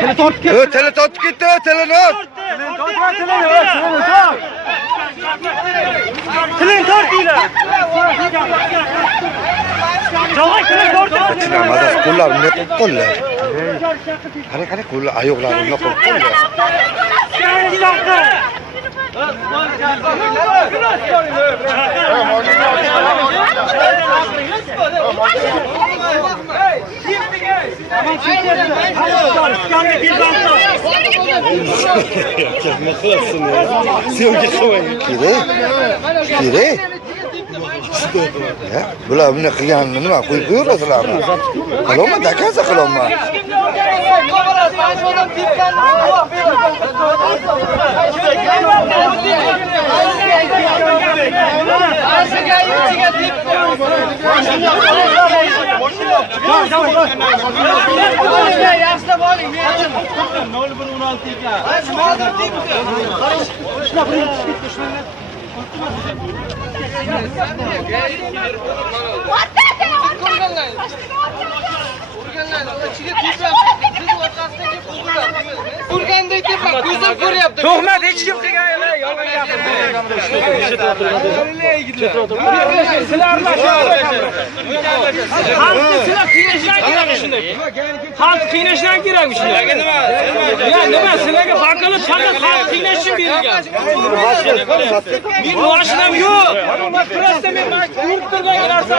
Tele tortib ketdi, teleni. Tilin tortinglar. Javoy tilin torting. Madas qo'llarini qo'yib qo'llar. Qara, qo'llar, oyoqlarini qo'yib qo'llar. Kerak. Bular buni qilganini nima qo'yib qo'yasizlarmi? Qilolma, dakaza qilolma. Tuhmat hech kim qilgan yolg'on Xalq qiynashdan kerakmi shunday? Nima sizlarga vakolat faqat xalq qiynash uchun berilgan. Men mashinam yo'q. Просто men yurib turgan narsa